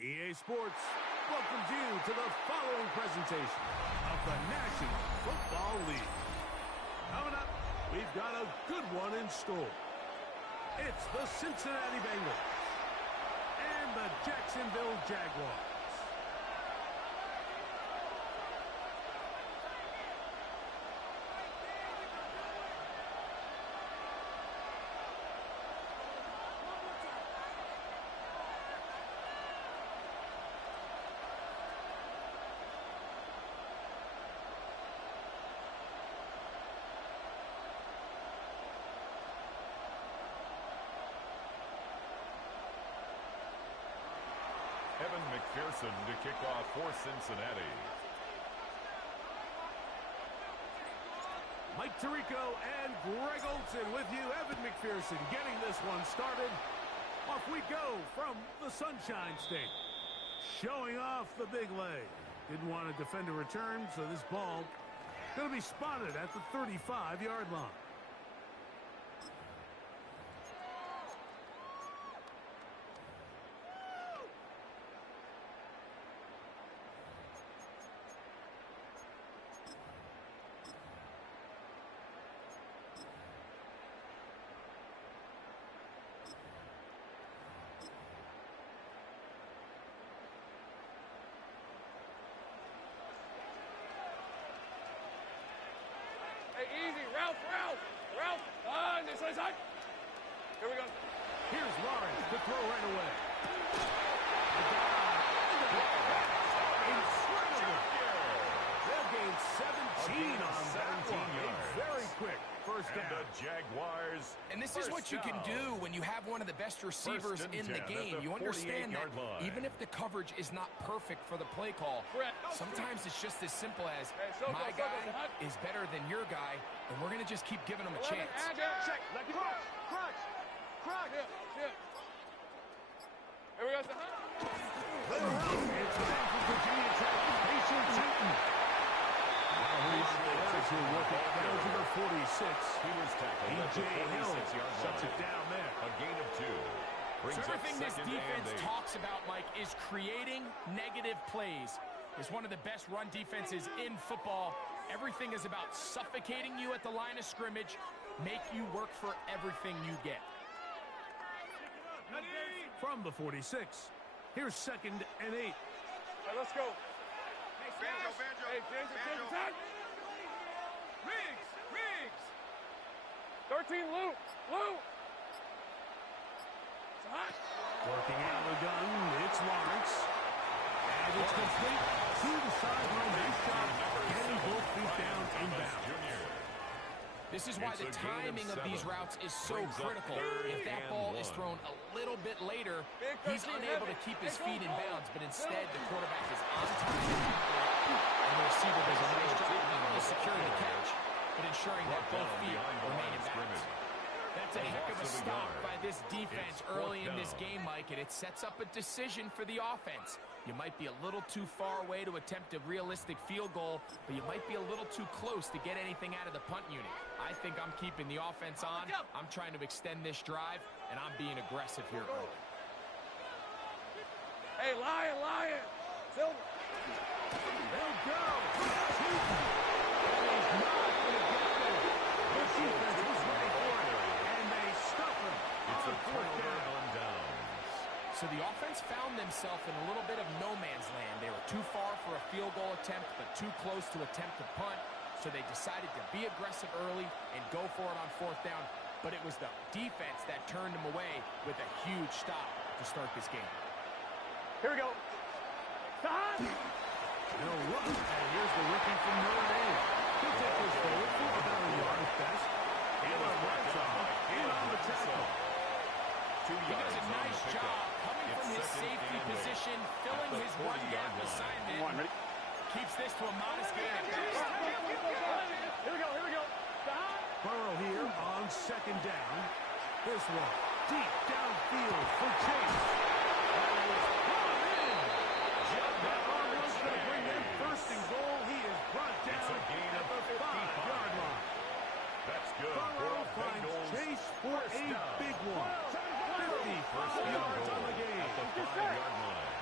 EA Sports welcomes you to the following presentation of the National Football League. Coming up, we've got a good one in store. It's the Cincinnati Bengals and the Jacksonville Jaguars. McPherson to kick off for Cincinnati. Mike Tirico and Greg Olson with you. Evan McPherson getting this one started. Off we go from the Sunshine State. Showing off the big leg. Didn't want to defend a return, so this ball going to be spotted at the 35-yard line. Easy, Ralph. On this side. Here we go. Here's Lawrence to throw right away. Incredible. They'll gain 17 on that one. Very quick first down. The Jaguars. And this is what you can do when you have one of the best receivers in the game. You understand that even if the coverage is not perfect for the play call, sometimes it's just as simple as my guy is better than your guy, and we're going to just keep giving him a chance. Crotch. Yeah. Here we go. It's time for Virginia Tech. Patience Eaton. Down to the 46. He was tackled at the 46-yard line. Shuts it down there. A gain of 2. So everything this defense talks about, Mike, is creating negative plays. It's one of the best run defenses in football. Everything is about suffocating you at the line of scrimmage, make you work for everything you get. From the 46, here's 2nd and 8. Right, let's go. Banjo. Hey, Banjo. Riggs. 13, Lou. It's hot. Working out of the gun, it's Lawrence. And it's complete to the sideline. Nice shot, getting both feet down inbound. This is why the timing of these routes is so critical. If that ball is thrown a little bit later, he's unable to keep his feet in bounds, but instead the quarterback is on time, and the receiver does a nice job not only securing the catch, but ensuring that both feet remain in bounds. That's a heck of a stop by this defense early in this game, Mike, and it sets up a decision for the offense. You might be a little too far away to attempt a realistic field goal, but you might be a little too close to get anything out of the punt unit. I think I'm keeping the offense on. I'm trying to extend this drive, and I'm being aggressive here early. Hey, Lion. Silver. They'll go. The defense was ready for it, and they stuff him. It's a turnover on downs. So the offense found themselves in a little bit of no man's land. They were too far for a field goal attempt, but too close to attempt a punt. So they decided to be aggressive early and go for it on 4th down. But it was the defense that turned them away with a huge stop to start this game. Here we go. Stop! They'll look, and here's the rookie from Notre Dame. He'll take this forward for about a yard at best. And a right on the tackle. He does a nice job coming from his safety position, filling his run gap assignment. Keeps this to a modest gain at best. Here we go. Burrow here on 2nd down. This one deep downfield for Chase. That arm was going to bring them 1st and goal. He is brought down at the 5-yard line. That's good. Burrow finds Chase for a big one. 55 yards on the game. At the 5-yard line.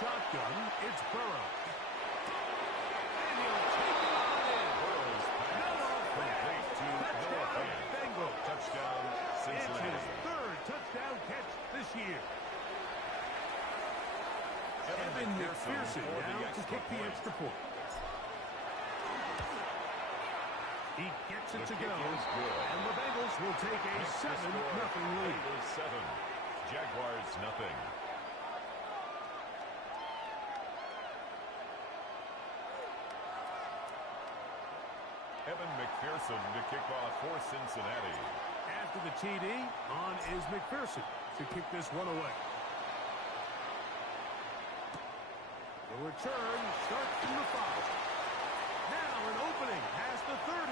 shotgun. It's Burrow. And he'll take it on in. Burrow's pass complete to Noah Fant. Bengals. Touchdown, Cincinnati. It's his third touchdown catch this year. Evan McPherson now to kick the extra point. He gets it to go, and the Bengals will take a 7-0 lead. Bengals 7, Jaguars nothing. Evan McPherson to kick off for Cincinnati. After the TD, on is McPherson to kick this one away. The return starts from the 5. Now an opening past the 30.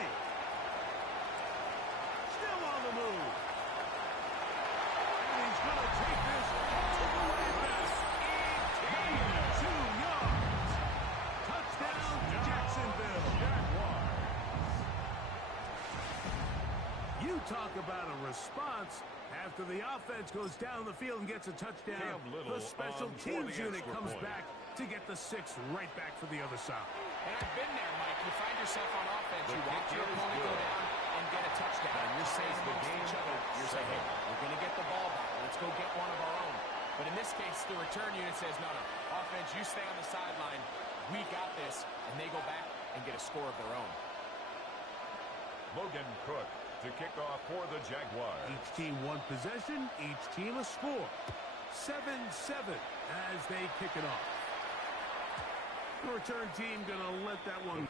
Still on the move. And he's going to take this all the way back. 82 yards. Touchdown, Jacksonville. Jaguars. You talk about a response. After the offense goes down the field and gets a touchdown, the special teams unit comes back to get the 6 right back for the other side. And I've been there, Mike. You find yourself on offense, you watch your opponent go down and get a touchdown. And you're saying amongst each other, you're saying, hey, we're going to get the ball back. Let's go get one of our own. But in this case, the return unit says, no, offense, you stay on the sideline. We got this. And they go back and get a score of their own. Logan Cook to kick off for the Jaguars. Each team one possession, each team a score. 7-7 as they kick it off. The return team going to let that one.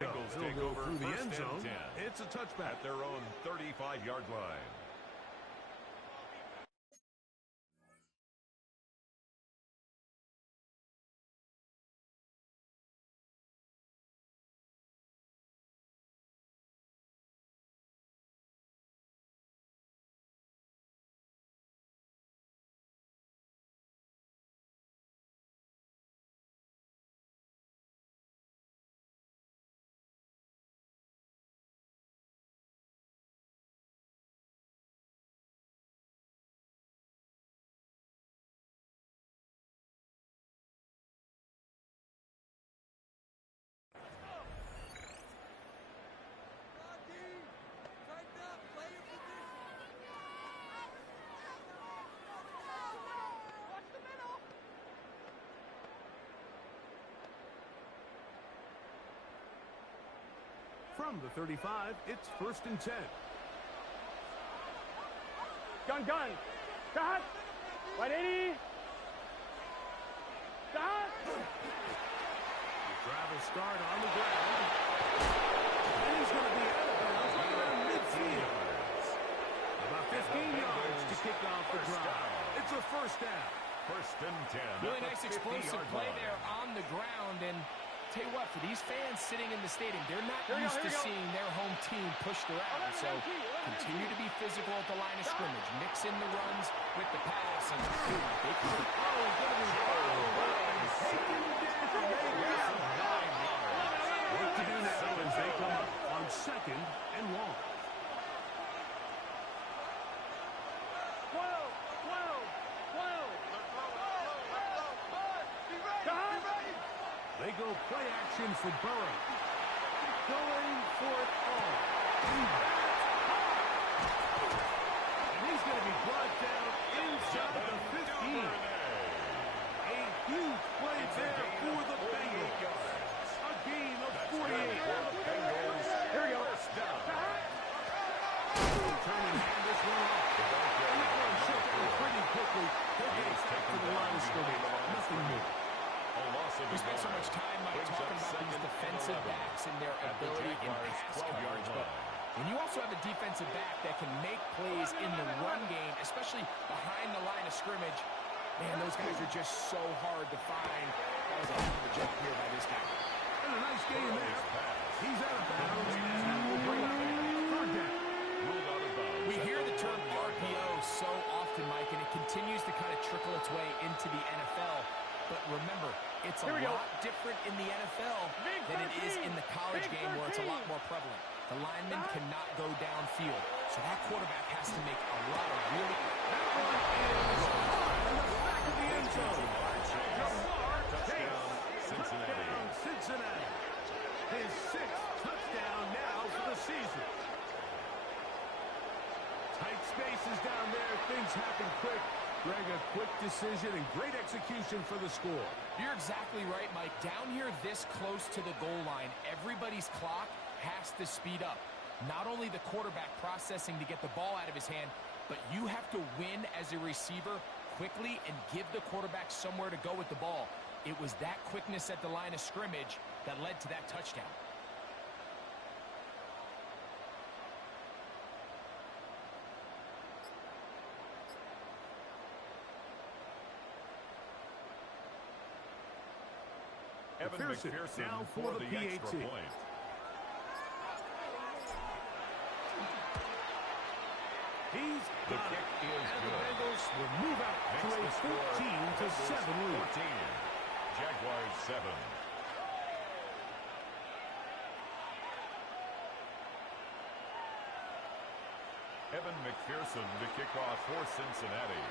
Bengals He'll take go over through the first end zone. and 10 It's a touchback. at their own 35-yard line. From the 35, it's first and 10. Gun. Got. 180. Got. The drive will start on the ground. And he's going to be out of bounds right around midfield. About 15 yards to kick off the drive. It's a first down. First and 10. Really nice explosive play there on the ground. And tell you what, for these fans sitting in the stadium, they're not used to seeing their home team pushed around. So continue to be physical at the line of scrimmage. Mix in the runs with the pass. And they can What to do now as they come up on second and long. 12. They go play action for Burrow. Going for it all. And he's going to be brought down inside the 15. A huge play there for the Bengals. A gain of 48. Bengals taking We spent so much time talking about these defensive backs and their ability in pass coverage, but when you also have a defensive back that can make plays in the run game, especially behind the line of scrimmage, man, those guys are just so hard to find. That was a heck of a job here by this guy. And a nice game there. He's out of bounds, and that will bring up third down. We hear the term RPO so often, Mike, and it continues to kind of trickle its way into the NFL. But remember, it's a lot different in the NFL than it is in the college game where it's a lot more prevalent. The lineman cannot go downfield, so that quarterback has to make a lot of really... That one is in the back of the end zone. Touchdown, Cincinnati. Cincinnati. His sixth touchdown now for the season. Tight spaces down there. Things happen quick. Greg, a quick decision and great execution for the score. You're exactly right, Mike. Down here this close to the goal line, everybody's clock has to speed up. Not only the quarterback processing to get the ball out of his hand, but you have to win as a receiver quickly and give the quarterback somewhere to go with the ball. It was that quickness at the line of scrimmage that led to that touchdown. Evan McPherson now for the extra point. He's The got kick it. is And good. the Bengals will move out to a 14-7 lead. 14. Jaguars 7. Evan McPherson to kick off for Cincinnati.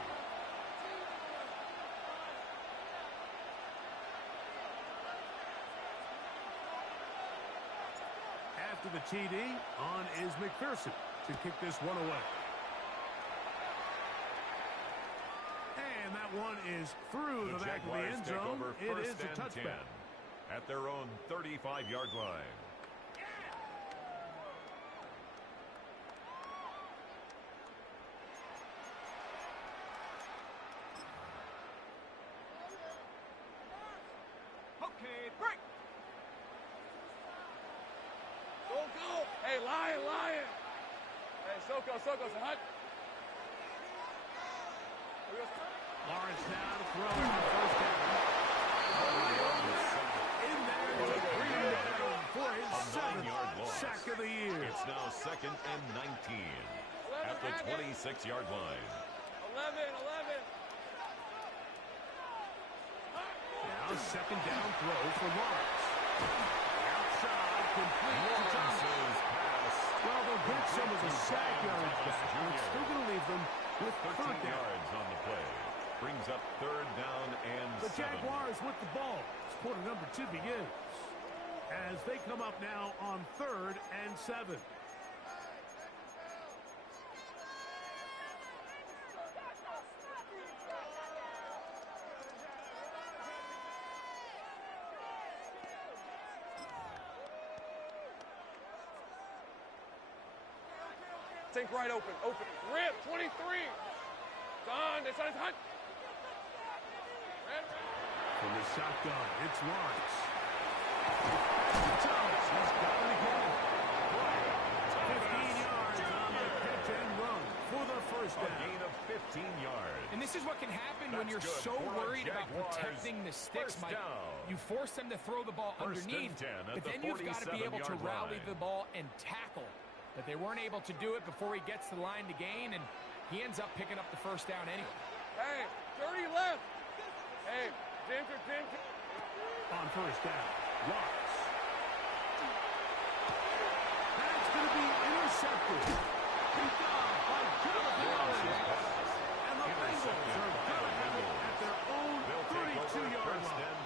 After the TD, on is McPherson to kick this one away. And that one is through the back of the end zone. It is a touchback. At their own 35-yard line. Okay, break. Go. Hey, Lion. Hey, Soko, say hut. Lawrence now to throw it on first down. In there to bring him down for his seventh sack of the year. It's now 2nd and 19 at the 26-yard line. 11. Now second down throw for Lawrence. Outside, complete to Thomas. Well, they'll get some of the sack yards back, but it's still going to leave them with 13 third down. yards on the play. Brings up third down and The 7. Jaguars with the ball. Quarter number 2 begins. As they come up now on 3rd and 7. Think right open. Rip, 23. Don, this is hot. From the shotgun, it's Lawrence. Thomas, he's got it again. 15 yards on the catch and run for the first A down. gain of 15 yards. And this is what can happen when you're That's so good for worried about Jaguars. protecting the sticks, First Mike. down. You force them to throw the ball First and underneath, 10 at but the then you've got to be able to 47-yard rally line. the ball and tackle. But they weren't able to do it before he gets the line to gain, and he ends up picking up the first down anyway. Hey, 30 left. Hey, Ginger. On first down, Lawrence. That's going to be intercepted. Picked off by Jonathan Owens. And the Bengals are going to have it at their own 32-yard line.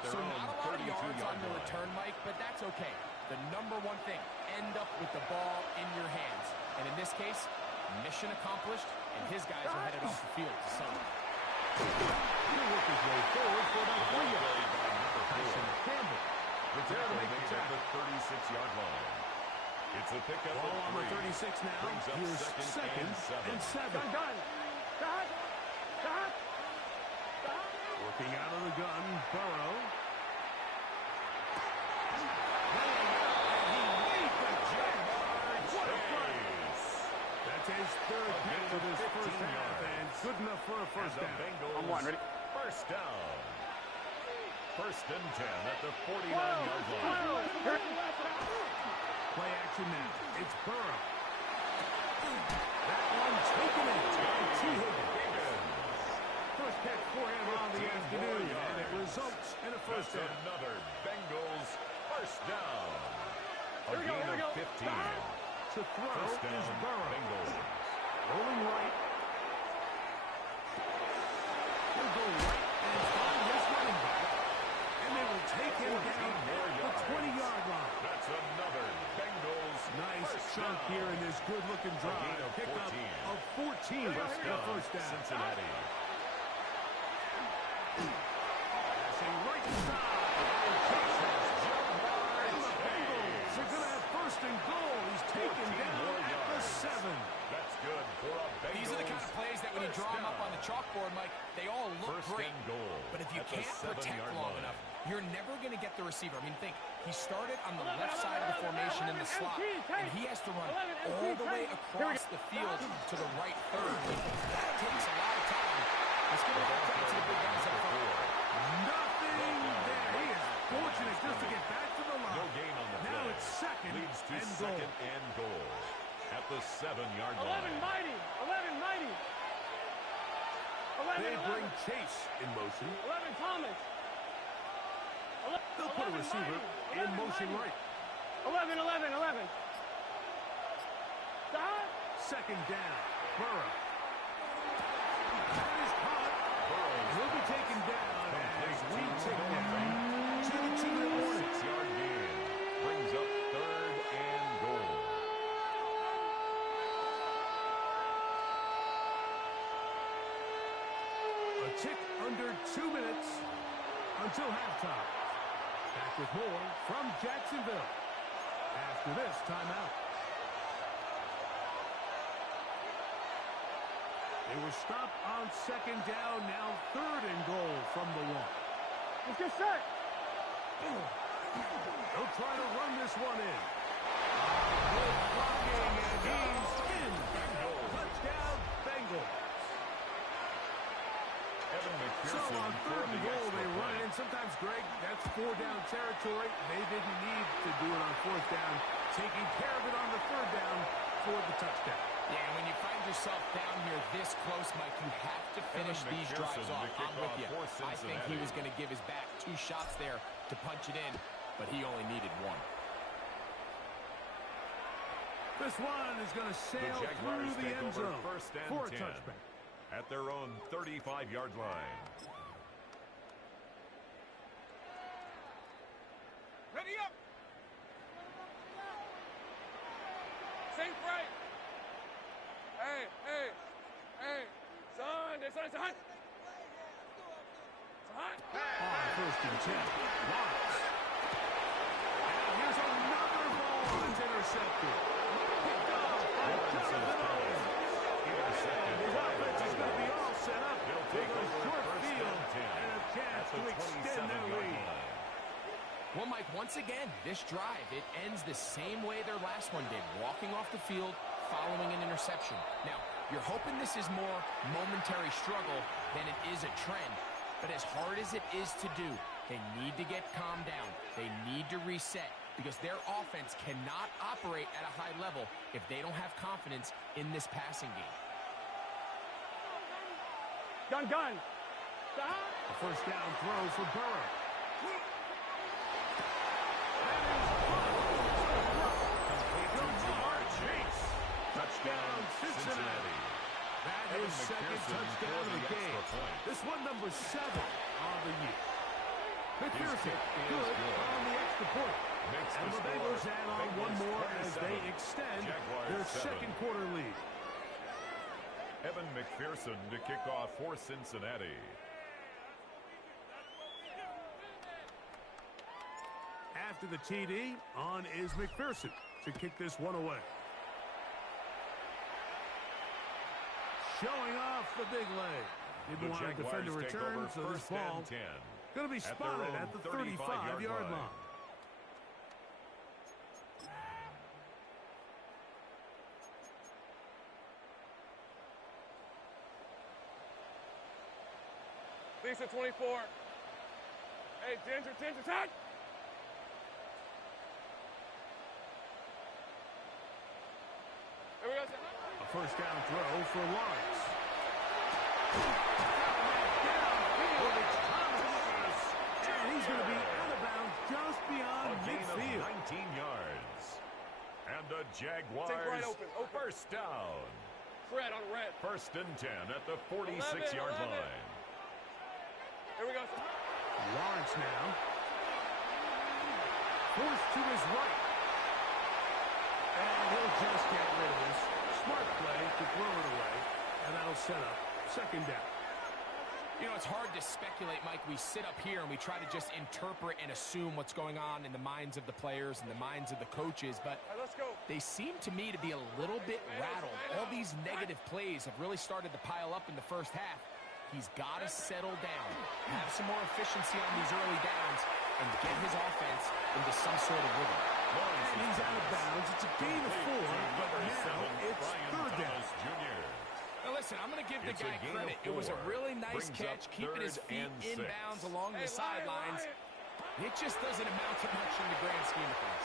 So not a lot of yards on the return, Mike, but that's okay. The number one thing, end up with the ball in your hands. And in this case, mission accomplished, and his guys are headed off the field to summer. He'll work his way forward for about 3 yards. Tyson Campbell. The tackle made at the 36-yard line. It's a pickup Ball of on the 3. 36 now. Brings up Here's second and 7. Done. Fourth Looking out of the gun, Burrow. What a play! That's his third catch of this first half, and good enough for a first down. On one, ready? First down. First and 10 at the 49-yard line. Play action now. It's Burrow. That one taken in by T. Higgins. First catch for him on the afternoon, and it results in a first down. Another Bengals first down. A gain of 15. To throw First down, is Burrow. Bengals. Rolling right. He'll go right and find his running back. And they will take him down at the 20-yard line. That's another Bengals Nice first chunk down. here in this good-looking drive. gain of Pick 14. up of 14 for first down. Cincinnati. Passing right side. And Chase has jumped by. And the Bengals are going to have first and goal. He's taken down at the 7. That's good for a Bengals. These are the kind of plays that when you draw them up on the chalkboard, Mike, they all look First great. and goal But if you at the can't protect 7-yard long line. enough, you're never going to get the receiver. I mean, think, he started on the left side of the formation in the slot, and he has to run all the way across the field to the right third. That takes a lot of time. Let's give a lot of credit to the big guys up front. Nothing there. He is fortunate just to get back to the line. No gain on the play. Now it's second Leads to and goal. second and goal at the 7-yard 11 line. mighty. 11 mighty. 11, They 11. bring Chase in motion. 11 Thomas. They'll put a receiver in motion right. 11, 11, 11. Stop. Second down. Burrow. That is caught. He'll be taken down as we take him to the 2-minute warning. 6-yard gain brings up third and goal. A tick under 2 minutes until halftime. Back with more from Jacksonville after this timeout. They were stopped on second down, now third and goal from the 1. Let's get set. They'll try to run this one in. Good blocking, and he's in. Touchdown, Bengals. Evan So McPherson on for third and the goal, extra they run point. it in. Sometimes, Greg, that's 4-down territory. They didn't need to do it on fourth down. Taking care of it on the third down for the touchdown. Yeah, and when you find yourself down here this close, Mike, you have to finish Evan these McPherson drives off. to kick I'm with off you. for I think he Cincinnati. was going to give his back 2 shots there to punch it in, but he only needed 1. This one is going to The sail Jaguars through the take end over zone first and for a 10 touchback. at their own 35-yard line. Ready up. Safe right. Hey, hey, hey. Son, this is hot. It's hot. On first and 10, Lawrence. And here's another ball that's intercepted. Picked off by Jonathan Owens. Intercepted His by the offense is going to be all set up They'll for take a over short first field and 10 and a chance at to the extend their 27-yard lead. line. Well, Mike, once again, this drive, it ends the same way their last one did, walking off the field, following an interception. Now, you're hoping this is more momentary struggle than it is a trend, but as hard as it is to do, they need to get calmed down. They need to reset because their offense cannot operate at a high level if they don't have confidence in this passing game. Gun, gun. Stop. A first down throw for Burrow. Touchdown, Cincinnati. That is Evan second McPherson touchdown for of the the game. extra point. This one number 7 on the year. McPherson kick is good good. on the extra point. Makes And the the score. Bengals add on one Bengals more as 27, they extend Jaguars their 7. second quarter lead. Evan McPherson to kick off for Cincinnati. After the TD, on is McPherson to kick this one away. Showing off the big leg. Didn't want to defend a return, so this ball going to be spotted at the 35-yard line. Lisa 24. Hey, Ginger, set! Here we go. A first down throw for Lawrence. And he's going to be out of bounds just beyond midfield. 19 yards. And the Jaguars right open. First down. Red on red. First and 10 at the 46-yard line. Here we go. Lawrence now. Forced to his right. And he'll just get rid of this. Smart play to throw it away. And that'll set up second down. You know, it's hard to speculate, Mike. We sit up here and we try to just interpret and assume what's going on in the minds of the players and the minds of the coaches, but let's go. They seem to me to be a little bit rattled. All these negative plays have really started to pile up in the first half. He's got to settle down, have some more efficiency on these early downs, and get his offense into some sort of rhythm. And he's out of bounds. It's a gain of 4, but now it's third down. Now listen, I'm going to give the guy credit. It was a really nice catch, keeping his feet in bounds along the sidelines. It just doesn't amount to much in the grand scheme of things.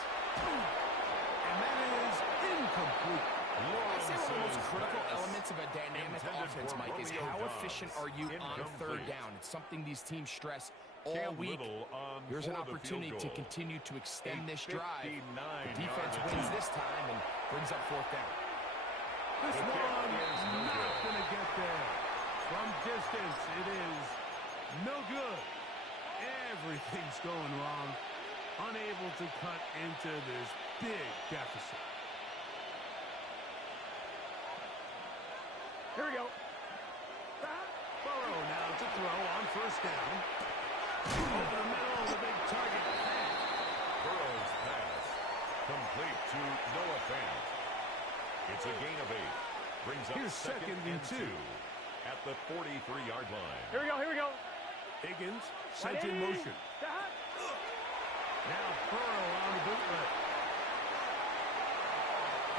And that is incomplete. I'd say one of the most critical elements of a dynamic offense, Mike, is how efficient are you on third down. It's something these teams stress all week. Here's an opportunity to continue to extend this drive. The defense wins this time and brings up fourth down. This one not going to get there. From distance, it is no good. Everything's going wrong. Unable to cut into this big deficit. Here we go. Burrow now to throw on first down. Over the middle of the big target. Burrow's pass complete to Noah Fant. It's a gain of 8. Brings up Here's second and 2 at the 43-yard line. Here we go. Higgins sent in motion. Now Burrow on the bootleg.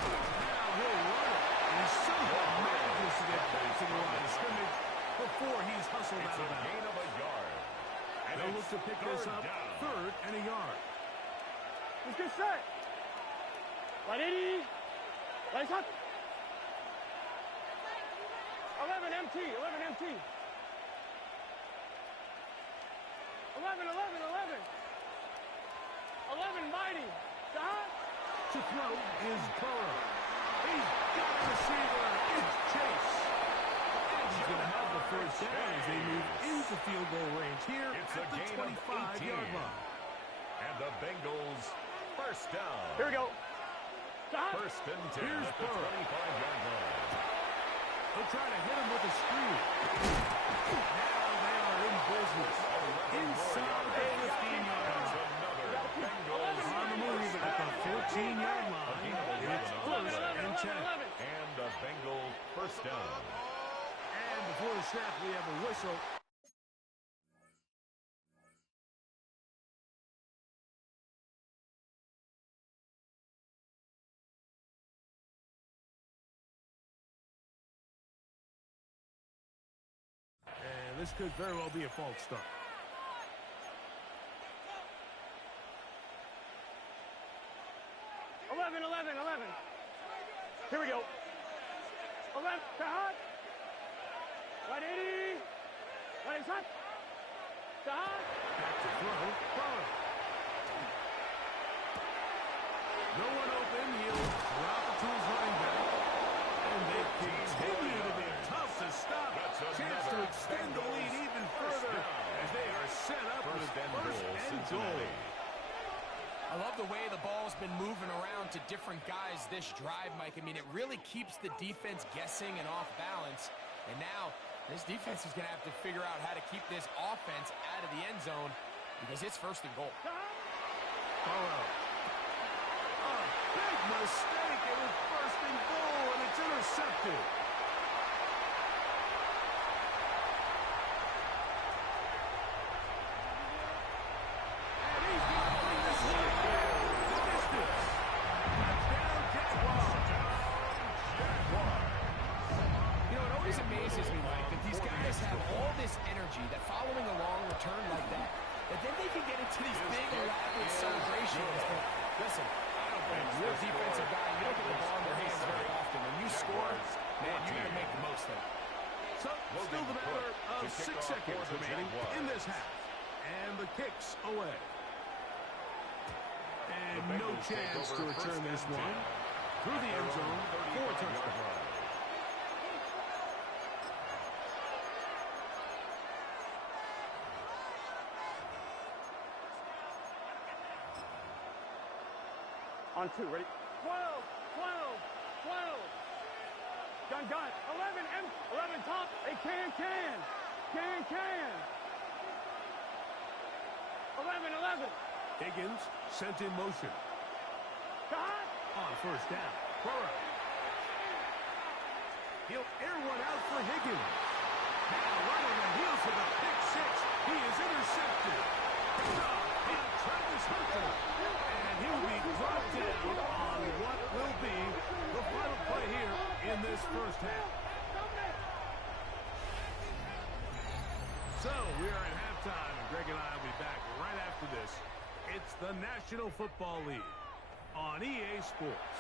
Now he'll run it. And he somehow manages to get back to the line of scrimmage before he's hustled out of bounds. Gain of a yard. And they'll look to pick this up down. third and a yard. Let's get set. 180. Lights up. 11 empty. 11 mighty. To throw is Burrow. He's got a receiver. It's Chase. And he's going to have the first down as they move into field goal range here It's at the 25-yard line. And the Bengals first down. Here we go. First and 10 Here's at the Burrow. 25-yard line. They'll try to hit him with a screen. Now they are in business. Inside the 15-yard line. On the move at the 14-yard line. It's first and 10. And the Bengals first down. And before the snap, we have a whistle. And this could very well be a false start. Here we go. 11, hot. 180. 180, hot. Back to throw. Burrow. No one open. He'll drop it to his running back. And they continue to be tough to stop. Chance to extend the lead even further as they are set up with first and goal. I love the way the ball's been moving around to different guys this drive, Mike. I mean, it really keeps the defense guessing and off balance. And now this defense is going to have to figure out how to keep this offense out of the end zone because it's first and goal. Burrow. A big mistake. It was first and goal, and it's intercepted. then they can get into these big, elaborate celebrations. But listen, I don't think you're a defensive guy. You don't get the ball in your hands very often. When you score, man, you got to make the most of it. So, still the matter of 6 seconds remaining in this half. And the kick's away. And no chance to return this one. Through the end zone for a touchdown. On 2, ready? 12, 12, 12. Gun. 11, M, 11 top. Hey, can. 11. Higgins sent in motion. Cut. On first down. Burrow. He'll air one out for Higgins. Now right on the heels of the pick six. He is intercepted. Picked off by Travis Hunter. And he will be dropped down on what will be the final play here in this first half. So we are at halftime, and Greg and I will be back right after this. It's the National Football League on EA Sports.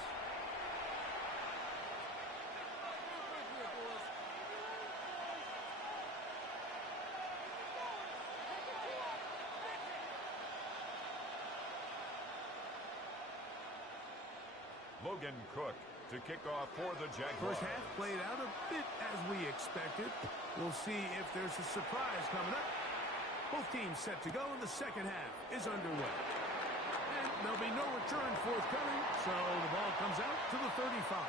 Logan Cook to kick off for the Jaguars. First half played out a bit as we expected. We'll see if there's a surprise coming up. Both teams set to go, and the second half is underway. And there'll be no return forthcoming, so the ball comes out to the 35.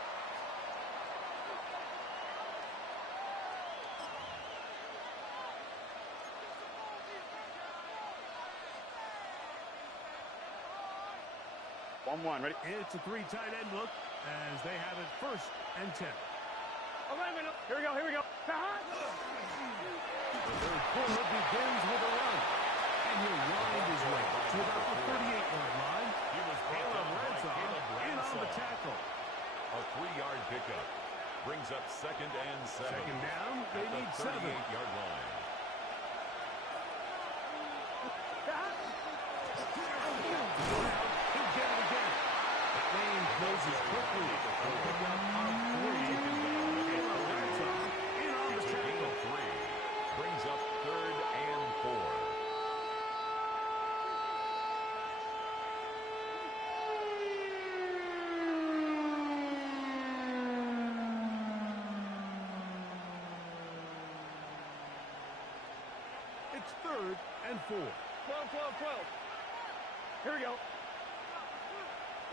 One, ready? It's a 3 tight end look as they have it 1st and 10. 11, here we go. Cut. The third quarter begins with a run. And he'll wind his way to about the 38-yard line. He was Caleb Ransom in on the tackle. A 3-yard pickup brings up 2nd and 7. Second down, they need 7. 38-yard line. He'll get it again. The lane closes quickly. They'll pick up on 3. Caleb Ransom in on the tackle. 3 brings up 3rd and 4. It's 3rd and 4. 12. Here we go.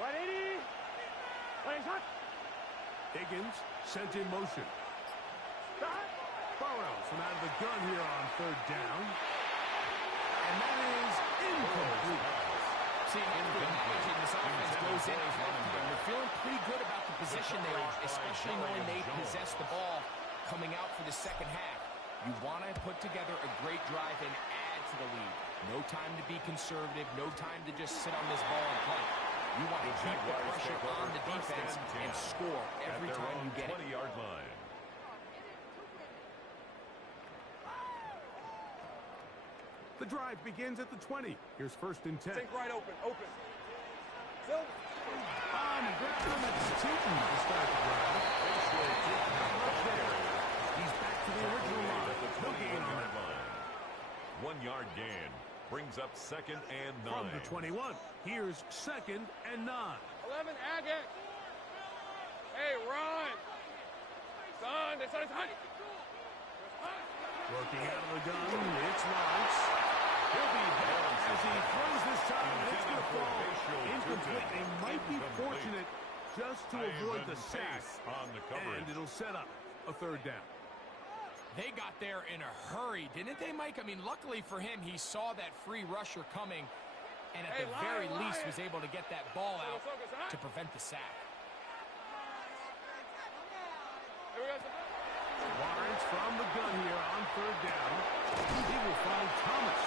Right 80. Right shot. Higgins sent in motion. Cut. Burrows from out of the gun here on 3rd down. And that is incomplete. See, after this offense goes in at halftime, they're feeling pretty good about the position they are, especially knowing they possess the ball coming out for the second half. You want to put together a great drive and add to the lead. No time to be conservative, no time to just sit on this ball and play. You want to keep the pressure on the defense and score every time you get it. 20-yard line. The drive begins at the 20. Here's 1st and 10. Think right open. Phil. On the ground, it's Teaton to start the drive. Not much there. He's back to the original line. No gain on that line. 1-yard gain brings up 2nd and 9. From the 21, here's 2nd and 9. 11, Agate. Hey, run. Son. Working out of the gun, it's Lawrence. He'll be there as he throws this time, and it's going to fall incomplete. They might be fortunate just to avoid the sack, and it'll set up a 3rd down. They got there in a hurry, didn't they, Mike? I mean, luckily for him, he saw that free rusher coming, and at the very least was able to get that ball out to prevent the sack. Lawrence from the gun here on 3rd down. He will find Thomas.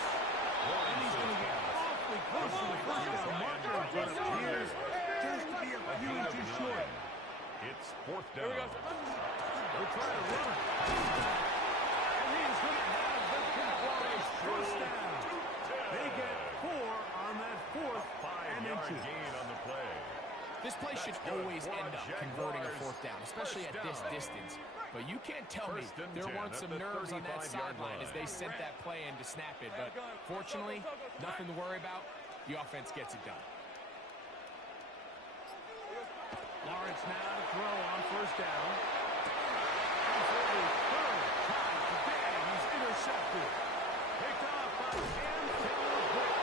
And he's going to get awfully close to the 1st down marker, but appears just to be a few inches short. It's 4th down. They'll try to run it. And he's going to have the control. 1st down. They get inches. gain on the play. This play should always end up converting a fourth down, especially at this distance. But you can't tell me there weren't some nerves on that sideline as they sent that play in to snap it. But fortunately, nothing to worry about. The offense gets it done. Lawrence now to throw on first down. And for the third time today, he's intercepted. Picked off by Cam Taylor-Britt.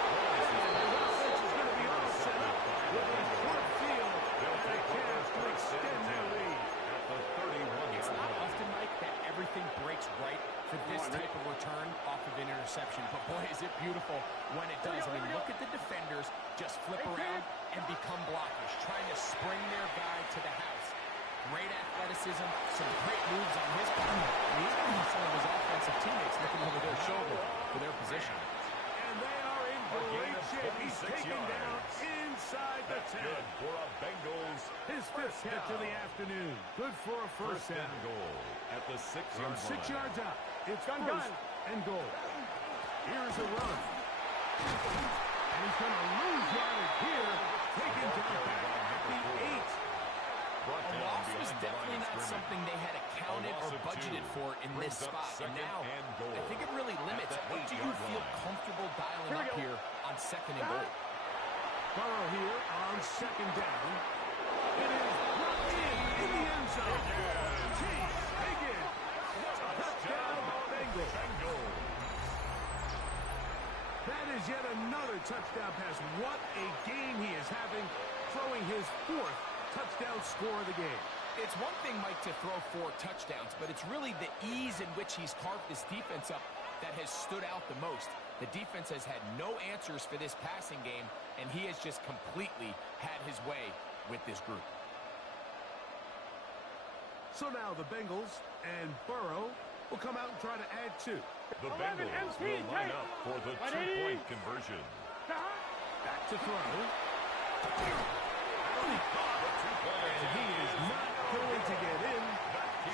And the offense is going to be all set up with a short field and a chance to extend their lead. At the 31. It's not often, Mike, that everything breaks right for this type of return off of an interception. But, boy, is it beautiful when it does. I mean, look at the defenders just flip around and become blockers, trying to spring their guy to the house. Great athleticism, some great moves on his part. And he's got some of his offensive teammates looking over their shoulder for their position. And they are in great shape. He's taken down inside the 10. Good for a Bengals. His fifth hit to the afternoon. Good for a first down. And goal at the 6-yard line. 6 yards out. It's first and goal. Here's a run. And he's going to lose yardage here. Taken down back at the 8. A loss was definitely not something they had accounted or budgeted for in this spot. And now, I think it really limits what do you feel comfortable dialing up here on second and goal. Burrow here on second down. It is brought in the end zone. Chase Higgins. Touchdown Bengals. That is yet another touchdown pass. What a game he is having, throwing his fourth touchdown score of the game. It's one thing, Mike, to throw 4 touchdowns, but it's really the ease in which he's carved this defense up that has stood out the most. The defense has had no answers for this passing game, and he has just completely had his way with this group. So now the Bengals and Burrow will come out and try to add 2. The Bengals will line up for the 2-point conversion. Back to throw. And he is not going to get in.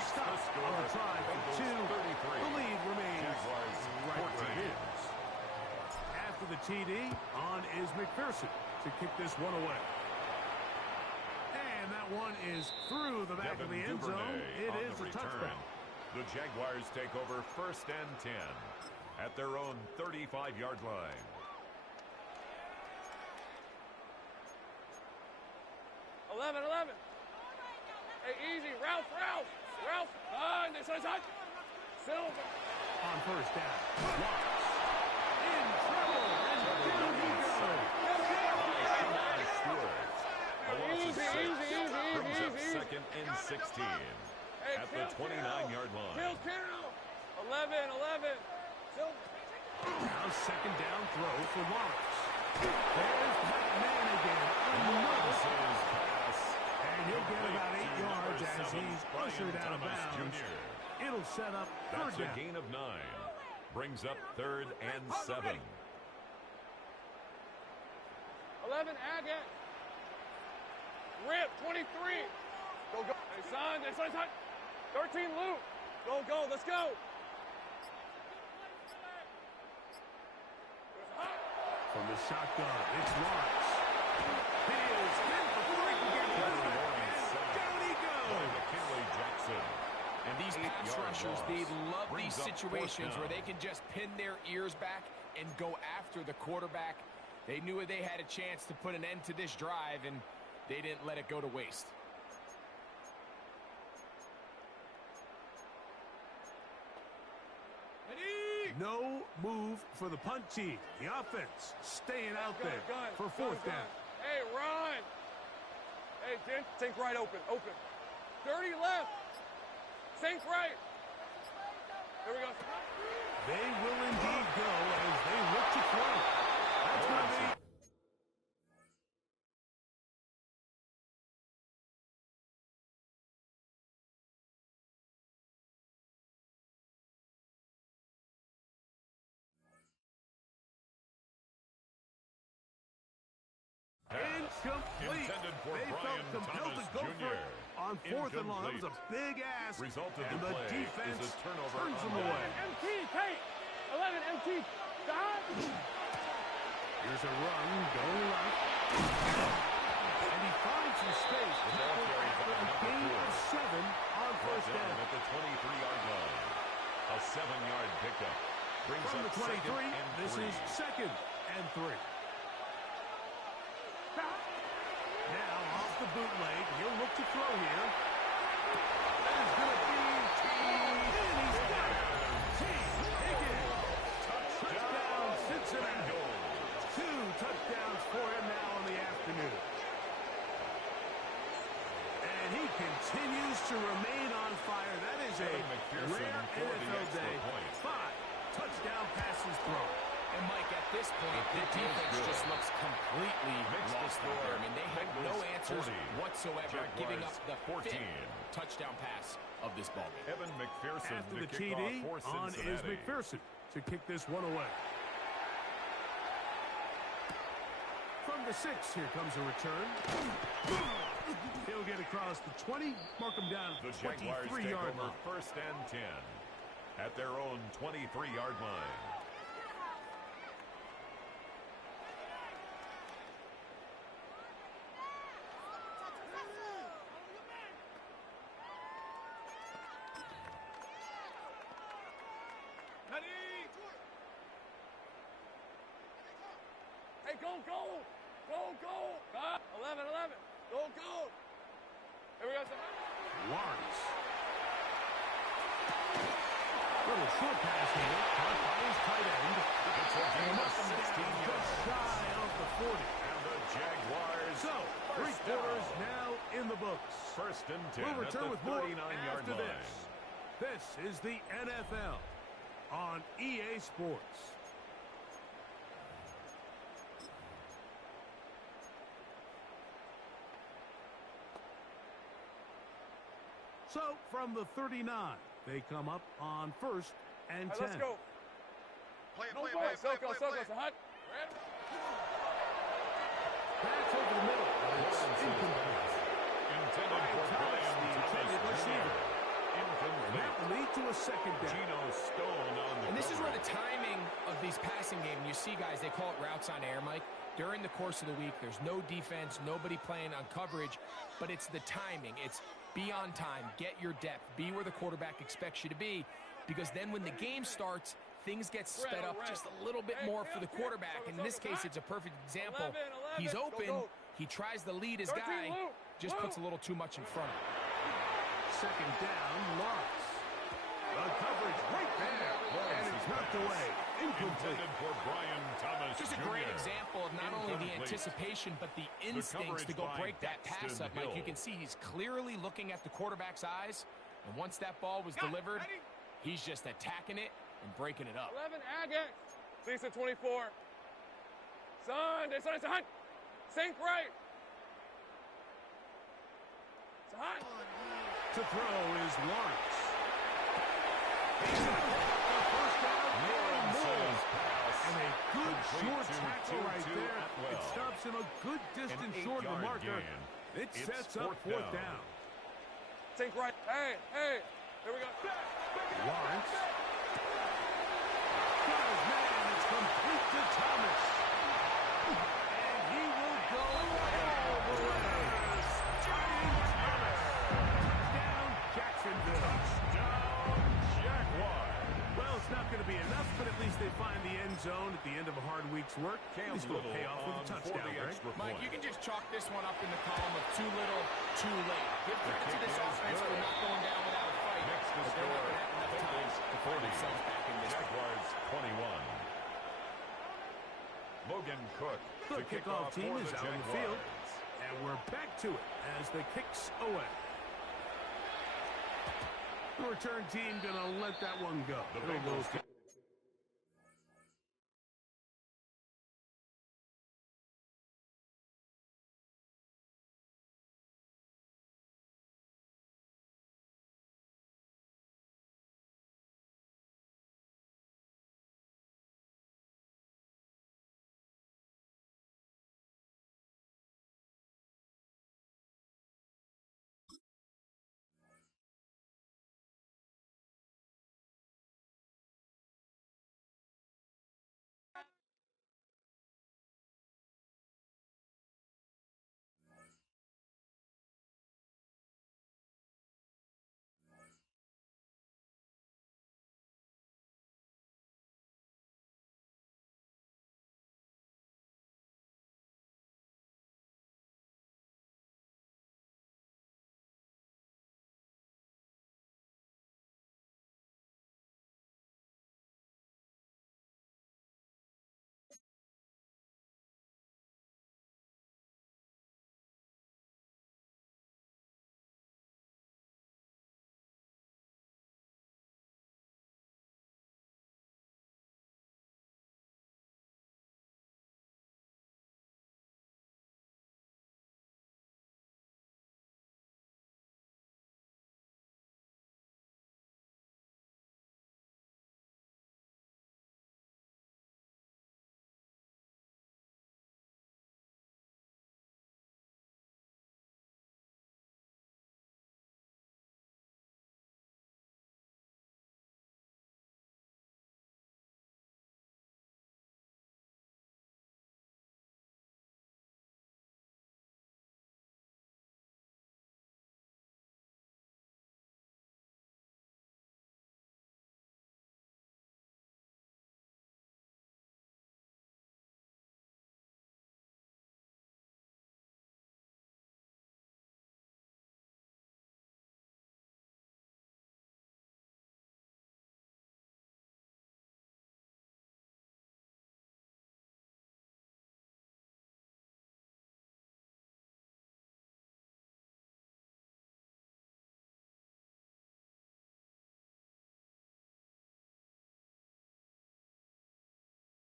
Stop on the try for 2. The lead remains right where it is. After the TD, on is McPherson to kick this one away. And that one is through the back of the end zone. It is a touchdown. The Jaguars take over first and 10 at their own 35-yard line. Eleven. Hey, easy. Ralph. This is it. Silver. On first down. Watts. In trouble. And down he goes. Easy. Second and 16 at the 29-yard line. 11. Silver. Now second down throw for Lawrence. There's that man again. And he'll get about 8 yards as he's ushered out of bounds. It'll set up third down. That's a gain of 9. Brings up third and 7. 11, Agate. Rip, 23. Go. Hey, son. 13, Luke. Go. Let's go. From the shotgun, it's Lawrence. He is in before he can get close. And down he goes. And these pass rushers, they love these situations where they can just pin their ears back and go after the quarterback. They knew they had a chance to put an end to this drive, and they didn't let it go to waste. No move for the punt team. The offense staying out there for fourth down. Hey, run. Hey, Jen, sink right open. 30 left. Sink right. There we go. They will indeed go as they look to throw. That's going to be... Incomplete. They felt compelled to go for it on fourth and long. That was a big ask. Result of and the the play defense is a turnover turns them away. MT, Tate. 11, MT. God. There's a run going left. And he finds his space. After a gain of 7 on first down. At the 23-yard line. A 7-yard pickup. Brings From up the 23, this 2nd and 3. is 2nd and 3. Now off the bootleg. He'll look to throw here. That is going to be T. And he's got it. T. Higgins. Touchdown, Cincinnati. 2 touchdowns for him now in the afternoon. And he continues to remain on fire. That is a rare NFL day. 5 touchdown passes thrown. And, Mike, at this point, the defense just looks completely lost out there. I mean, they had no answers whatsoever, giving up the 5th touchdown pass of this ballgame. Evan McPherson, After the TD, on is McPherson to kick this one away. From the 6, here comes a return. He'll get across the 20, mark him down at the 23-yard line. 1st and 10 at their own 23-yard line. Hey, go! 11. Go! Here we go. Lawrence. Little short pass here. Caught by his tight end. It's a gain of 16 yards. Just shy of the 40. And the Jaguars. So, 3 quarters now in the books. 1st and 10 We'll return at with the more 39-yard after line. this. This is the NFL on EA Sports. So, from the 39, they come up on 1st and 10. Let's go. Play. Circle. Hut. That's over the middle. It's incomplete. Intended for Brian the intended receiver. And that will lead to a 2nd down. Geno Stone on the And this is cover. where the timing of these passing games, you see, guys, they call it routes on air, Mike. During the course of the week, there's no defense, nobody playing on coverage, but it's the timing. It's be on time, get your depth, be where the quarterback expects you to be, because then when the game starts, things get sped up just a little bit more for the quarterback. And in this case, it's a perfect example. He's open, he tries to lead his guy, just puts a little too much in front of him. 2nd down, Lawrence. The coverage right there. And it's knocked away. Incomplete. Intended for Brian Thomas Just a Jr. great example of not only the Incomplete. anticipation, but the instincts to go break that pass up, Mike. You can see he's clearly looking at the quarterback's eyes, and once that ball was delivered, he's just attacking it and breaking it up. 11, Agate. Lisa, 24. Son, it's a hunt. Sink right. It's a hunt. To throw is Lawrence. He's going to pick up the 1st down. Lawrence's pass. And a good short Complete tackle right to there. Atwell. It stops him a good distance An short of the 8-yard marker. gain. It It's sets up 4th down. Sink right. Hey. Here we go. Lawrence. Got his man. It's complete to Thomas. And he will go all the way. Touchdown, Jacksonville. Touchdown, Jaguars. Well, it's not going to be enough, but at least they find the end zone at the end of a hard week's work. At least it'll pay off with a touchdown, right? Mike, you can just chalk this one up in the column of too little, too late. Give credit to this offense for not going down without a fight. Makes the But they're not score going to have enough time to find themselves back in this one. Jaguars 21. Logan Cook. The kickoff team is out on the field. And we're back to it as the kicks away. The return team going to let that one go. The It'll go Bengals